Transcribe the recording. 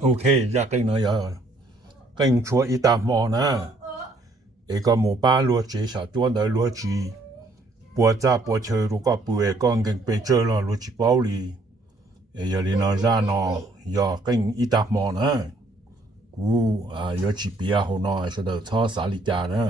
ok ra kênh nó giờ kênh chúa ít tạm mò nè ấy có một ba lúa chế sao tuần đời lúa chỉ bùa cha bùa chơi rồi có bùa con kênh bê chơi là lúa chỉ bao lì ấy giờ đi nó ra nó giờ kênh ít tạm mò nè cú giờ chỉ bia hồ nó sẽ được cho xả lì cha nè